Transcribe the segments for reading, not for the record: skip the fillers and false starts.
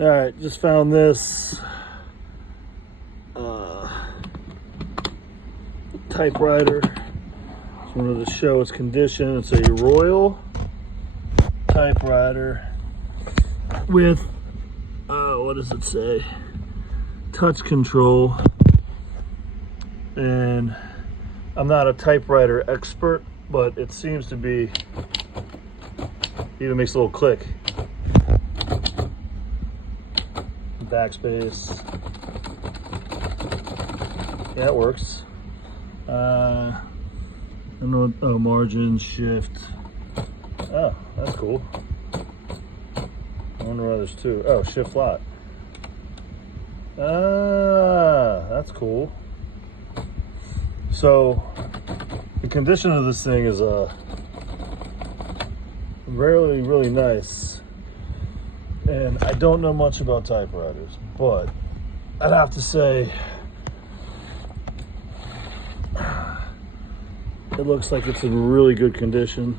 All right, just found this typewriter. Just wanted to show its condition. It's a Royal typewriter with what does it say? Touch control. And I'm not a typewriter expert, but it seems to be, even makes a little click. Backspace. Yeah, it works. I don't know, oh, margin, shift. Oh, that's cool. I wonder why there's two. Oh, shift lot. Ah, that's cool. So, the condition of this thing is really, really nice. And I don't know much about typewriters, but I'd have to say it looks like it's in really good condition.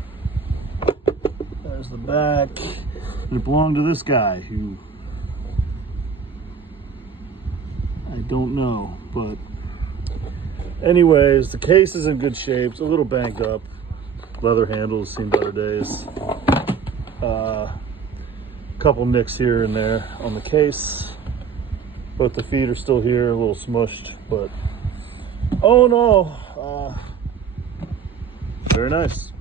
There's the back. It belonged to this guy who I don't know, but anyways, the case is in good shape. It's a little banged up. Leather handles, seen better days. Couple nicks here and there on the case. Both the feet are still here, a little smushed, but oh no, very nice.